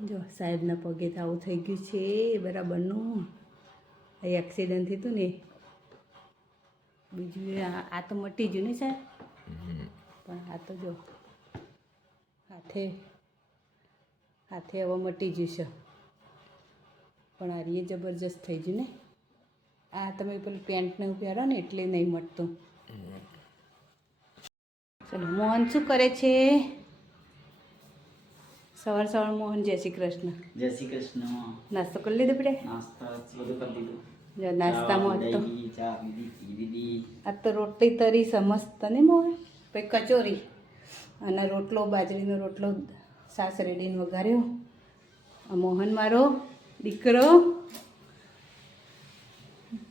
જો સાહેબના પગે તો આવું થઈ ગયું છે બરાબરનું. એ એક્સિડન્ટ થયું હતું ને. બીજું આ તો મટી ગયું ને સાહેબ? પણ આ તો જો હાથે હાથે હવે મટી ગયું છે. પણ આ રીએ જબરજસ્ત થઈ ગયું ને. આ તમે પેલું પેન્ટ ને એવું પહેરો ને એટલે નહીં મટતું. ચલો મોહન શું કરે છે? સવાર સવાર મોહન જય શ્રી કૃષ્ણ. જય શ્રી કૃષ્ણ. નાસ્તો કરી લીધો પડે? નાસ્તા બધું કરી લીધું. જો નાસ્તામાં ચા તો પીધી, પીધી આ તો રોટલી તરી સમસ્ત ને મોહન. પછી કચોરી અને રોટલો બાજરીનો રોટલો સાસ રેડીને વઘાર્યો. આ મોહન મારો દીકરો.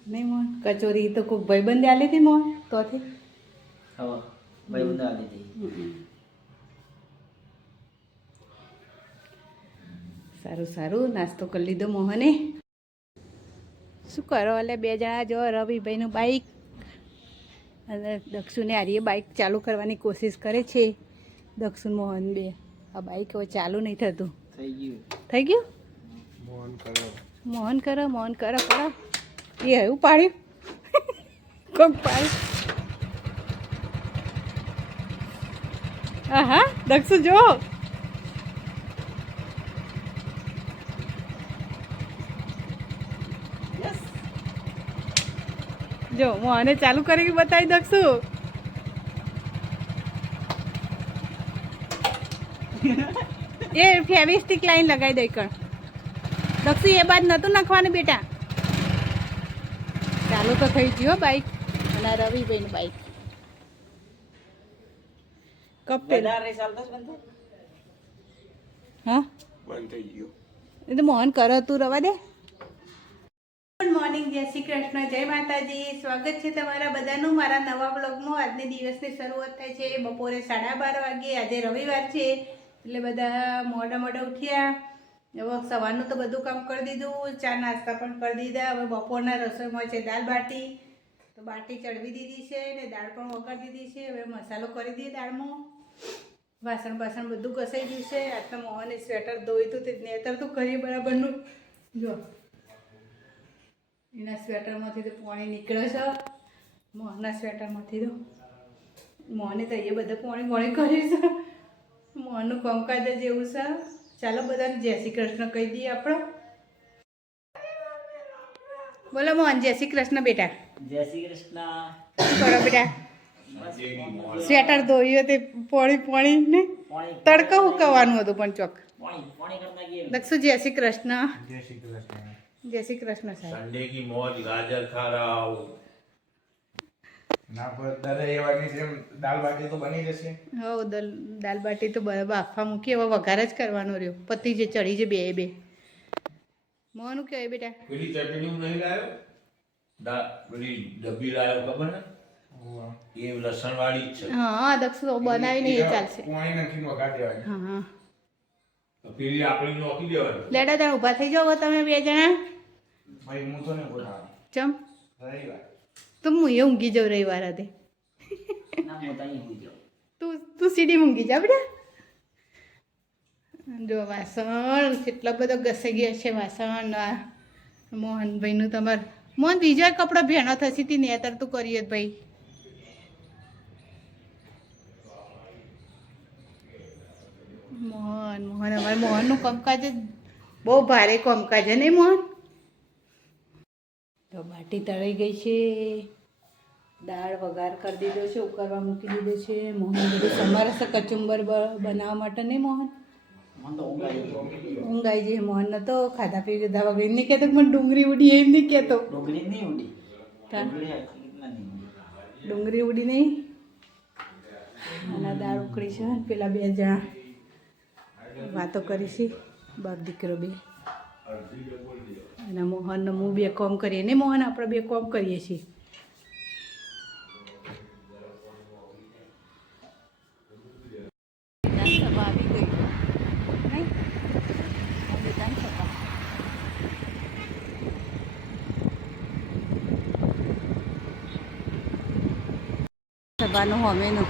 નહીં મોહન કચોરી તો કોઈ ભાઈબંધે આલી હતી મોહન તોથી? હવે ભાઈ હતી. આવી સારું સારું. નાસ્તો કરી લીધો મોહને. શું કરો એટલે બે જણા જો રવિભાઈનું બાઈક અને દક્ષુને આર્ય બાઇક ચાલુ કરવાની કોશિશ કરે છે. દક્ષુ મોહન બે. આ બાઈક હવે ચાલુ નહીં થતું. થઈ ગયું. થઈ ગયું? મોહન કરો. મોહન કરો કરો એ એવું પાડ્યું. કોક પાડ્યું? હા હા દક્ષુ જો. જો મોહને ચાલુ કરી બતાવી દઉં એ ફેવિસ્ટિક લાઈન લગાવી દઈ કણ દક્ષુ એ બાદ નહોતું નાખવાનું બેટા. ચાલુ તો થઈ ગયો બાઈક અને રવિભાઈનું બાઈક કપ. હા? બંધ થઈ ગયો. એ તો મોહન કરો તું રવા દે. મોર્નિંગ, જય શ્રી કૃષ્ણ, જય માતાજી. સ્વાગત છે તમારા બધાનું મારા નવા બ્લોગમાં આજની દિવસની શરૂઆત થાય છે બપોરે સાડા બાર વાગે. આજે રવિવાર છે, એટલે બધા મોડા મોડા ઉઠ્યા. હવે સવારનું તો બધું કામ કરી દીધું. ચા નાસ્તા પણ કરી દીધા. હવે બપોરના રસોઈમાં છે દાળ બાટી. તો બાટી ચડવી દીધી છે ને દાળ પણ વઘારી દીધી છે. હવે મસાલો કરી દઈએ દાળમાં. વાસણ બાસણ બધું ઘસાઈ ગયું છે. આજ તો મોહને સ્વેટર ધોયું હતું તે નેતર તો કરીએ બરાબરનું. જો. એના સ્વેટરમાંથી તો પાણી નીકળે છે. મોહના સ્વેટરમાંથી તો. મોને તો એ બધા પાણી પોણી કર્યું છે. મોનનું કંકાજ જ એવું છે. ચાલો બધાને જય શ્રી કૃષ્ણ કહી દઈએ આપણે. બોલો મોહન જય શ્રી કૃષ્ણ બેટા. જય શ્રી કૃષ્ણ. કરો બેટા? સ્વેટર ધોયું તે પોણી પોણી ને તડકો તડકા હતું પણ ચોક. પાણી પાણી દક્ષુ જય શ્રી કૃષ્ણ. જય શ્રી કૃષ્ણ. જય શ્રી કૃષ્ણ સાહેબ. સંડે કી મોજ ગાજર ખા રહા હું ના પર દરે એ વાગે જેમ દાલ બાટી તો બની જશે. હો દલ દાલ બાટી તો બરાબર આફા મૂકી હવે વઘાર જ કરવાનો રહ્યો. પતિ જે ચડી છે બે બે. મોનું કે બેટા? પેલી ચટણી હું નહીં લાવ્યો? દા પેલી ડબ્બી લાવ્યો ખબર ને? એ લસણ વાળી છે. હા દક્ષ બનાવીને એ ચાલશે. કોઈ નથી વઘાર દેવાની? હા પેલી આપણે નોકી દેવાની. લેડા ત્યાં ઊભા થઈ જાવ તમે બે જણા. ભાઈ હું તો ને બોલાવાનું ચમ? રવિવાર. તો હું એ ઊંઘી જાઉં રવિવાર હતી ના તું તું સીડી ઊંઘી જા બેટા. જો વાસણ કેટલો બધો ઘસાઈ ગયો છે વાસણ મોહનભાઈનું તમાર. મોહન બીજો કપડો ભેણો થશે તી નેતર તું કરીએ જ ભાઈ. મોહન મોહન અમારે મોહનનું કામકાજ જ બહુ ભારે કામકાજ છે નહીં મોહન? તો બાટી તળાઈ ગઈ છે. દાળ વઘાર કરી દીધો છે ઉકાળવા મૂકી દીધો છે. મોહન બધું સમારે છે કચુંબર બનાવવા માટે નહીં મોહન? ઊંઘાઈ ઊંઘ આવી જાય મોહન તો ખાધા પી લીધા વગર એમ નહીં કહેતો મને ડુંગળી ઉડી એમ નહીં કહેતો. ડુંગળી નહીં ઉડી? ડુંગળી ઉડી. નહીં અને દાળ ઉકળી છે પેલા બે જણા. વાતો કરીશી. બાપ દીકરો બે. અને મોહન હું બે કોમ કરીએ. ને મોહન, આપણે બે કોમ કરીએ છીએ. સભાનું હોમેનું.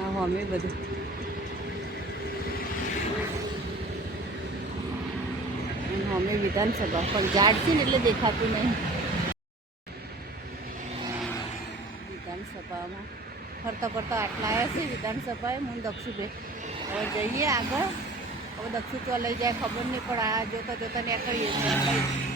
આ હોમે બધું. મમ્મી વિધાનસભા, પણ ઝાડ એટલે દેખાતું નહીં. વિધાનસભામાં ફરતા ફરતા આટલા આવ્યા છે વિધાનસભાએ, હું દક્ષુબે હવે જઈએ આગળ. હવે દક્ષુ તો લઈ જાય, ખબર નહીં, પણ આ જોતા જોતા નીકળીએ છીએ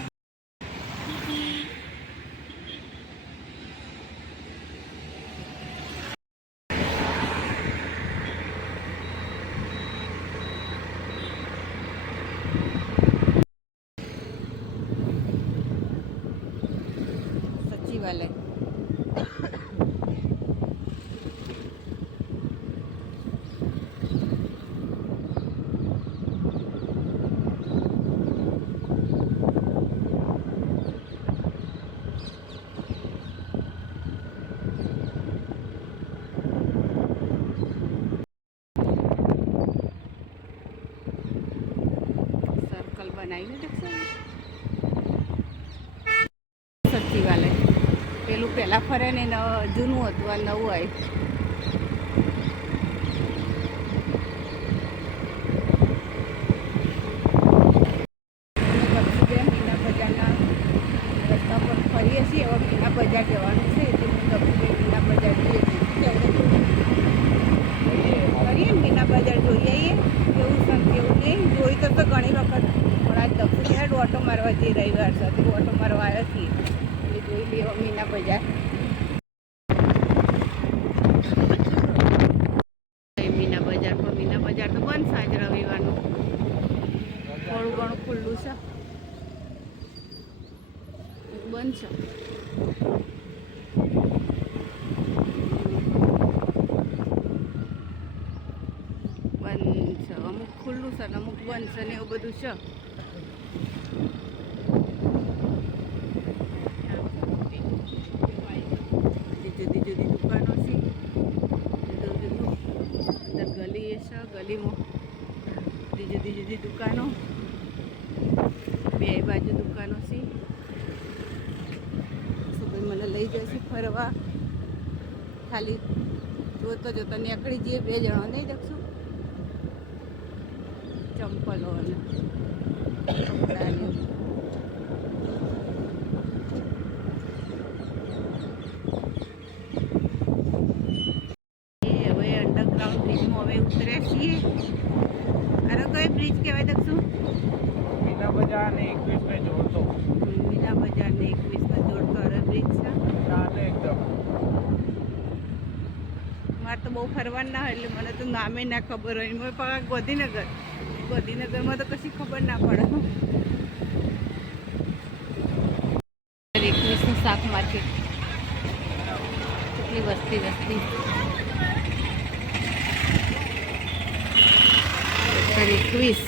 સચિવાલય સર્કલ બનાવીને દેખશો સચિવાલય પેલું પહેલાં ફરે ને જૂનું હતું આ નવું આવ્યું અમે દક્ષુબેન મીના બજારના રસ્તા પર ફરીએ છીએ હવે મીના બજાર જવાનું છે એટલે હું દક્ષુબેન મીના બજાર જઈએ છીએ કરીએ ને મીના બજાર જોઈ આવીએ કેવું છે ને કેવું નહીં જોઈ તો તો ઘણી વખત પણ આજ દક્ષુબેન ઓટો મારવા જઈએ રવિવાર સાથે ઓટો મારવા આવ્યા છીએ એટલે જોઈ લઈએ હવે મીના બજાર એ મીના બજાર પણ મીના બજાર તો બંધ છે આજ રવિવારનું થોડું ઘણું ખુલ્લું છે બંધ છે બંધ છે અમુક ખુલ્લું છે ને અમુક બંધ છે ને એવું બધું છે જુદી જુદી દુકાનો છે જુદું જુદું અંદર ગલી એ છે ગલીમાં જુદી જુદી જુદી દુકાનો બે બાજુ દુકાનો છે સુભાઈ મને લઈ જશે ફરવા ખાલી જોતો જોતો નીકળી જઈએ બે જણા નહીં જશું ચંપલો અને કપડાં ને એવું. એ હવે અંડરગ્રાઉન્ડ બ્રિજમાં હવે ઉતર્યા છીએ અરે કઈ બ્રિજ કહેવાય દક્ષું મીના બજાર ને એકવીસ ને જોડતો મીના બજાર ને એકવીસનો જોડતો અરે બ્રિજ છે ચાલે એકદમ મારે તો બહુ ફરવાનું ના એટલે મને તો નામે ના ખબર હોય. મેં પા ગોધીનગર. ગોધીનગરમાં તો કશી ખબર ના પડે. એકવીસનું શાક માર્કેટ. કેટલી વસ્તી વસ્તી. એકવીસ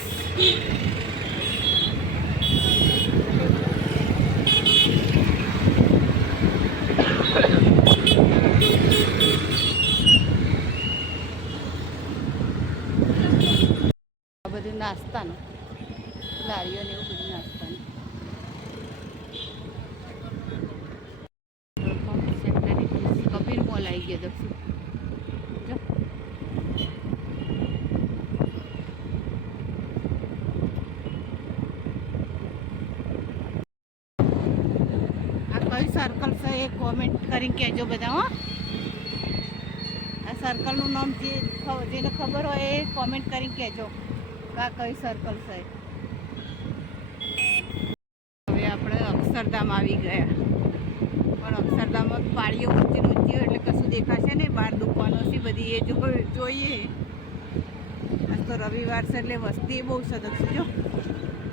આ બધું નાસ્તાનું લારીઓ ને એવું બધું નાસ્તાનું સેક્ટર એકવીસ. કબીર મોલ આવી ગયો કઈ સર્કલ છે એ કોમેન્ટ કરીને કહેજો બધા, હો. આ સર્કલનું નામ જે જેને ખબર હોય એ કોમેન્ટ કરીને કહેજો કે આ કઈ સર્કલ છે. હવે આપણે અક્ષરધામ આવી ગયા. પણ અક્ષરધામમાં પાળીઓ ઊંચી ઊંચી હોય એટલે કશું દેખાશે ને બહાર દુકાનો બધી એ જો જોઈએ. આજ તો રવિવાર છે એટલે વસ્તી બહુ સતત છે જો.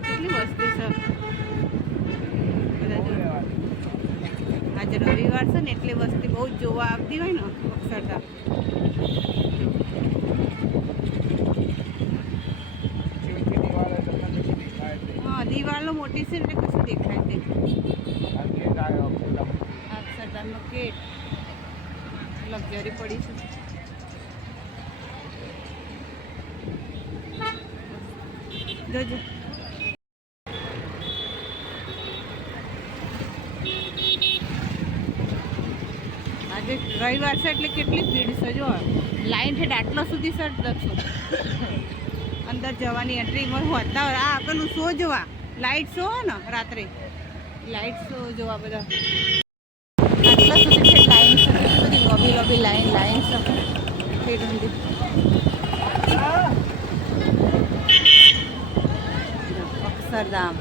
કેટલી વસ્તી છે? બધા આજે રવિવાર છે ને એટલે વસ્તી બહુ જ જોવા આવતી હોય ને અક્ષરધામ. હા દિવાલો મોટી છે એટલે કશું દેખાય તે આ. આ અક્ષરધામનો ગેટ. લક્ઝરી પડી છે. જોજો આજે રવિવાર છે એટલે કેટલી ભીડ છે જો. લાઈન છે આટલો સુધી દક્ષો અંદર જવાની એન્ટ્રી હોતા આ પેલું શો જોવા. લાઇટ શો ને રાત્રે. લાઇટ શો જોવા બધા. આટલા સુધી છે લાઈન બધી લોબી લોબી લાઈન લાઈન છે. પેટ ઊંધી અક્ષરધામ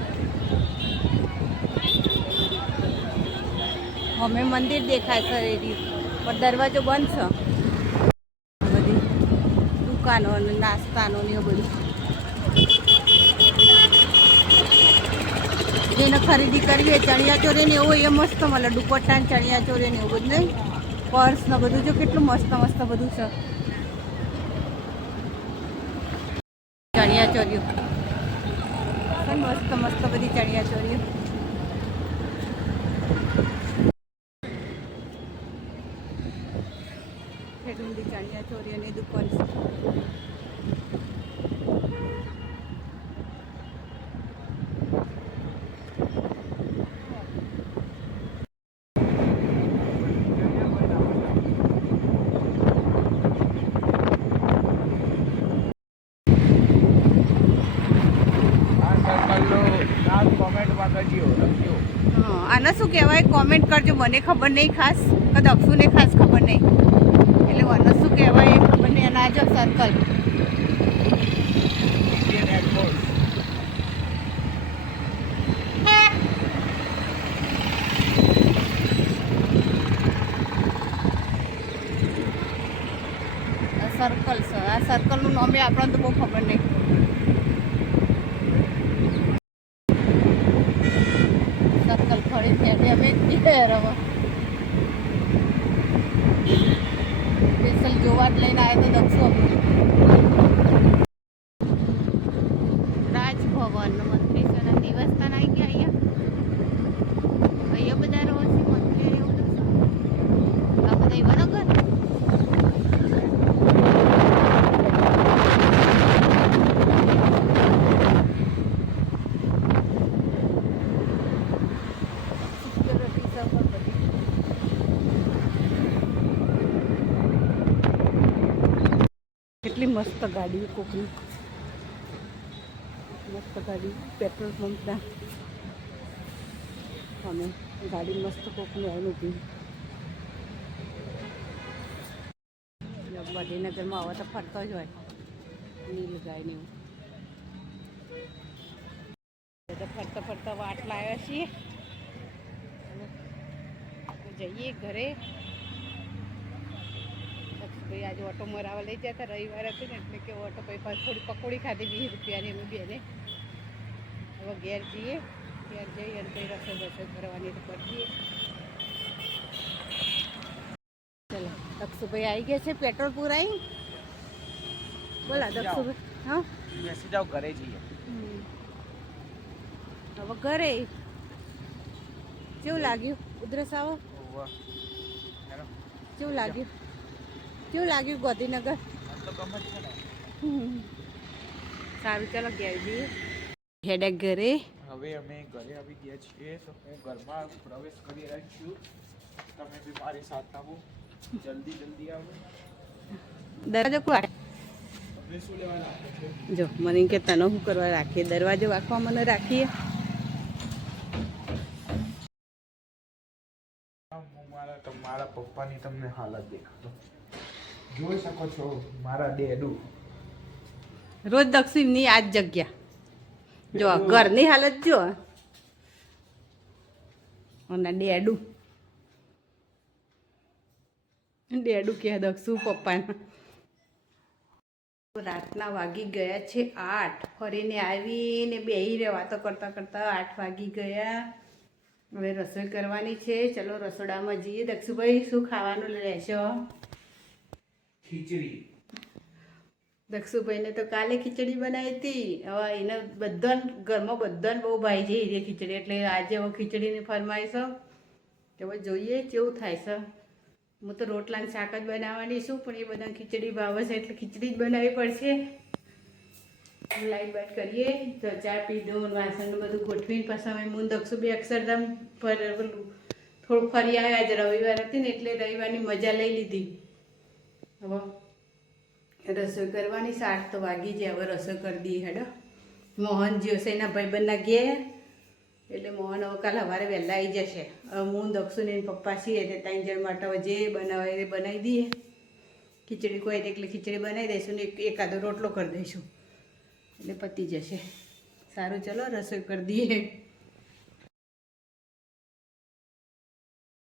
અમે મંદિર દેખાય છે પણ દરવાજો બંધ છે. બધી દુકાનો અને નાસ્તાનો ને એવું બધું. જેને ખરીદી કરવી હોય ચણિયા ચોરી ને એવું એ મસ્ત મળે. દુપટ્ટા ને ચણિયા ચોરી ને એવું બધું નહીં. પર્સ ને બધું જો કેટલું મસ્ત મસ્ત બધું છે. ચણિયા પણ મસ્ત મસ્ત બધી ચણિયા ચોરીઓ કેટલી બધી ચણિયા ચોરીઓની દુકાન છે આ સર્કલનું નામ કોમેન્ટમાં કરજો લખજો હા, આને શું કહેવાય કોમેન્ટ કરજો. મને ખબર નહીં ખાસ. કે અક્ષુને ખાસ ખબર નહીં. એટલે મને શું કહેવાય એ ખબર નહીં. અને આજો સર્કલ સર્કલ સર આ સર્કલનું નામ આપણને તો બહુ ખબર નહીં સર્કલ ફરી ફેરી અમે ઘેર હવે સ્પેશિયલ જોવા જ લઈને આવ્યા તો દક્ષુ અમે રાજભવન મંત્રીશ્વરના દિવસ પણ આવી ગયા અહીંયા. અહીંયા બધા છે, મંત્રી એવું કેટલી મસ્ત ગાડી કોકની. મસ્ત ગાડી પેટ્રોલ પંપના અમે ગાડી મસ્ત કોકનું આવ્યું ઊભી ગાંધીનગરમાં આવા તો ફરતો જ હોય. નીલ ગાય ને એવું. ફરતા ફરતા વાટ લાવ્યા છીએ. જઈએ ઘરે. ભાઈ આજે ઓટો મરાવા લઈ જતા રવિવાર હતું ને એટલે કે ઓટો ભાઈ પાસે થોડી પકોડી ખાધી વીસ રૂપિયાની અમે બેને. હવે ઘેર જઈએ ઘેર જઈએ અને કંઈ રસોઈ રસોઈ કરવાની તો કરીએ ચલો દક્ષુભાઈ આવી ગયા છે પેટ્રોલ પૂરાઈ. બોલા દક્ષુભાઈ હા? બેસી જાઓ ઘરે જઈએ. હવે ઘરે. કેવું લાગ્યું? ઉધરસ આવો. કેવું લાગ્યું? કેવું લાગ્યું ગાંધીનગર. સારું ચાલો ગયા જઈએ. હેડેક ઘરે. હવે અમે ઘરે આવી ગયા છીએ તો હું ઘરમાં પ્રવેશ કરી રહ્યા છું. તમે બી મારી સાથે આવો. જલ્દી જલ્દી આવો. દરવાજો ખોલ. જો મને કે તને શું કરવા રાખીએ? દરવાજો વાંકવા મને રાખીએ? મારા પપ્પાની તમને હાલત દેખાડો જોઈ શકો છો મારા ડેડું. રોજ દક્ષિણની આ જ જગ્યા. જો ઘરની હાલત જો. અને ડેડું. ડેડું કે દક્ષુ પપ્પાના. રાતના વાગી ગયા છે આઠ. ફરીને આવીને બેહી રે વાતો કરતા કરતા આઠ વાગી ગયા. હવે રસોઈ કરવાની છે. ચલો રસોડામાં જઈએ. દક્ષુભાઈ શું ખાવાનું લેશો? ખીચડી. દક્ષુભાઈને તો કાલે ખીચડી બનાવી હતી. હવે એને બધા ઘરમાં બધાને બહુ ભાઈ છે રહી ખીચડી. એટલે આજે હવે ખીચડીની ફરમાઈશ હવે જોઈએ કેવું થાય છે. હું તો રોટલાને શાક જ બનાવવાની છું, પણ એ બધા ખીચડી ભાવે છે, એટલે ખીચડી જ બનાવવી પડશે. લાઈટ બાઈટ કરીએ. તો ચા પીધું વાસણ બધું ગોઠવીને પછી અમે હું દક્ષુ બે અક્ષરધામ પર થોડુંક ફરી આવ્યા આજે રવિવાર હતી ને એટલે રવિવારની મજા લઈ લીધી. હવે રસોઈ કરવાની સાત તો વાગી જાય. હવે રસોઈ કરી દઈએ હેડો. મોહન જ્યો છે એના ભાઈબંધના ઘેર. એટલે મોહન હવે કાલ સવારે વહેલા આવી જશે. હવે હું દક્ષુ ને એના પપ્પા છીએ તે ત્રણ જણ માટે હવે જે બનાવે એ બનાવી દઈએ. ખીચડી કોઈ એટલે ખીચડી બનાવી દઈશું ને એકાદો રોટલો કરી દઈશું. એટલે પતી જશે. સારું, ચલો રસોઈ કરી દઈએ.